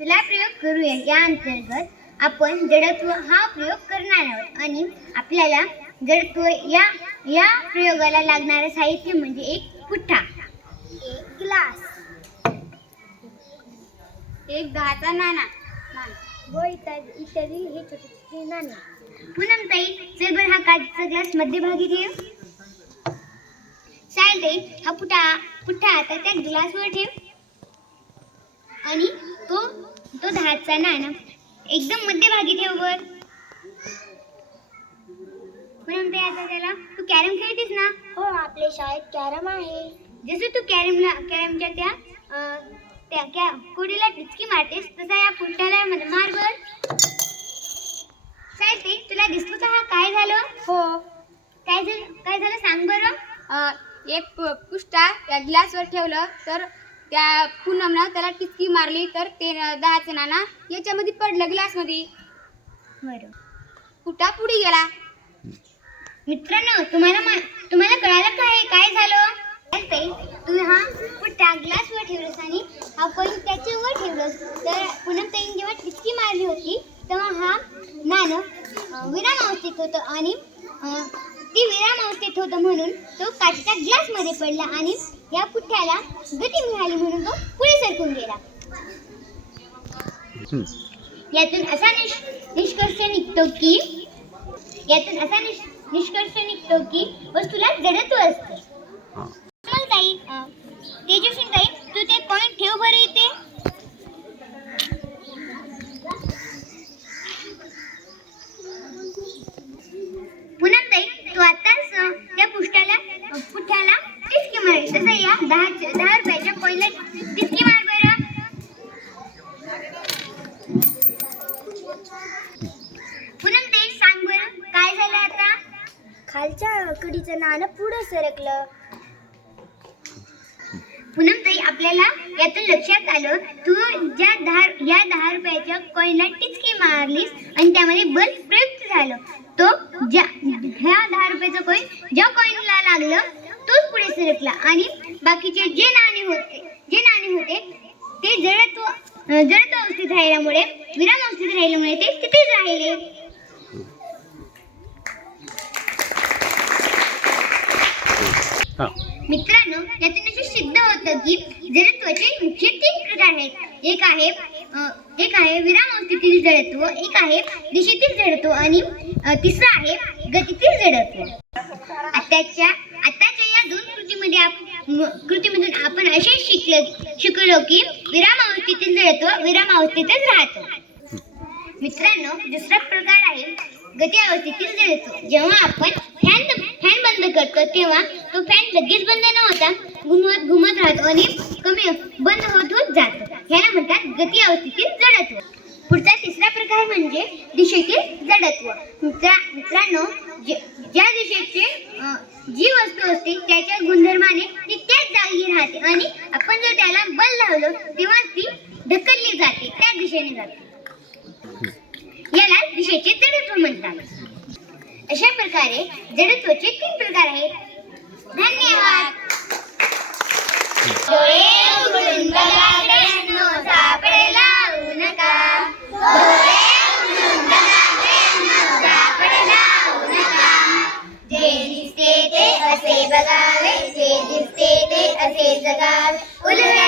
चला प्रयोग करूया. या अंतर्गत आपण जडत्व हा प्रयोग करणार आहोत. आणि आपल्याला जडत्व या या प्रयोगाला लागणारं साहित्य म्हणजे एक पुठ्ठा. एक ग्लास. एक दहाचा नाणा. व इत्यादी इत्यादी हे छोटे छोटे नाणे. पूनम ताई चल बरं हा काचचा ग्लास मध्यभागी ठेव ताई हा पुठा पुठ्ठा आता त्या ग्लासवर ठेव. आणि तो तो दहाचा नाणा. एकदम मध्यभागी ठेव वर. आता त्याला? तू कॅरम खेळतेस ना? हो आपल्या शाळेत कॅरम आहे. जसं तू कॅरमला कॅरमच्या त्या त्या क्या कोडीला टिचकी मारतेस तसा या पुट्ट्याला मध्ये मार बर साहेब तुला दिसतो का हा? काय झालं? हो. काय झालं काय झालं सांग बरं. एक पुष्टा त्या ग्लासवर ठेवलं तर त्या पूनमनं त्याला टिचकी मारली तर ते न- दहाचं नाणा याच्यामध्ये पडलं ग्लासमध्ये. बरं. पुटा पुढे गेला. मित्रांनो तुम्हाला मा- तुम्हाला कळालं काय काय झालं? साहेब ताई, तू हा पुट्टा ग्लासवर ठेवलंस आणि हा कोईन त्याच्यावर ठेवलंस. तर पुन्हा ताईने जेव्हा टिचकी मारली होती तेव्हा हा नाणं अं, विराम अवस्थेत होतं आणि अं, ती विराम अवस्थेत होतं म्हणून तो काचेच्या ग्लासमध्ये पडला आणि या पुठ्ठ्याला गती मिळाली म्हणून तो पुढे सरकून गेला. यातून असा निष निष्कर्ष निघतो की यातून असा निष निष्कर्ष निघतो की वस्तूला जडत्व असते. ताई अं, तेजस्वी ताई तू ते कॉइन ठेव बरं इथे पुन्हा ताई तू आताच अं, त्या पुष्टाला अं, पुठ्याला टिचकी मारली तसं या दहा दहा रुपयाच्या कॉइनला टिचकी मार बरं पुन्हा ताई सांग बरं काय झालं आता खालच्या कडीचं नाणं पुढं सरकलं. पूनम ताई आपल्याला यातून लक्षात आलं तू ज्या दहा या दहा रुपयाच्या कॉईनला टिचकी मारलीस आणि त्यामध्ये बल प्रयुक्त झालं. तो ज्या ह्या दहा रुपयाचा कॉईन ज्या कॉईनला लागलं तोच पुढे सरकला आणि बाकीचे जे नाणे होते जे नाणे होते ते जडत्व जडत्व अवस्थेत राहिल्यामुळे विराम अवस्थेत राहिल्यामुळे ते तिथेच राहिले. मित्रांनो यातून असे सिद्ध होतं की जडत्वाचे मुख्य तीन प्रकार आहेत. एक आहे एक आहे विराम अवस्थेतील जडत्व एक आहे दिशेतील जडत्व आणि तिसरं आहे गतीतील जडत्व आताच्या आताच्या या दोन कृतीमध्ये आप- म- कृतीमधून आपण असे शिकलो शिकलो की विराम अवस्थेतील जडत्व विराम अवस्थेतच राहतो. मित्रांनो दुसरा प्रकार आहे गती अवस्थेतील जळतो जेव्हा आपण फॅन फॅन बंद करतो तेव्हा तो फॅन लगेच बंद न होता घुमत घुमत राहतो आणि कमी बंद होत होत जातो. ह्याला म्हणतात गती अवस्थेतील जडत्व. पुढचा तिसरा प्रकार म्हणजे दिशेतील जडत्व. मित्रा मित्रांनो जे- ज्या दिशेचे जी वस्तू असते त्याच्या गुणधर्माने ती त्याच जागी राहते. आणि आपण जर त्याला बल लावलं तेव्हा ती ढकलली जाते. त्या दिशेने जाते. याला दिशेचे जडत्व म्हणतात. अशा प्रकारे जडत्वाचे तीन प्रकार आहेत. दिसते ते असे जगात उलवे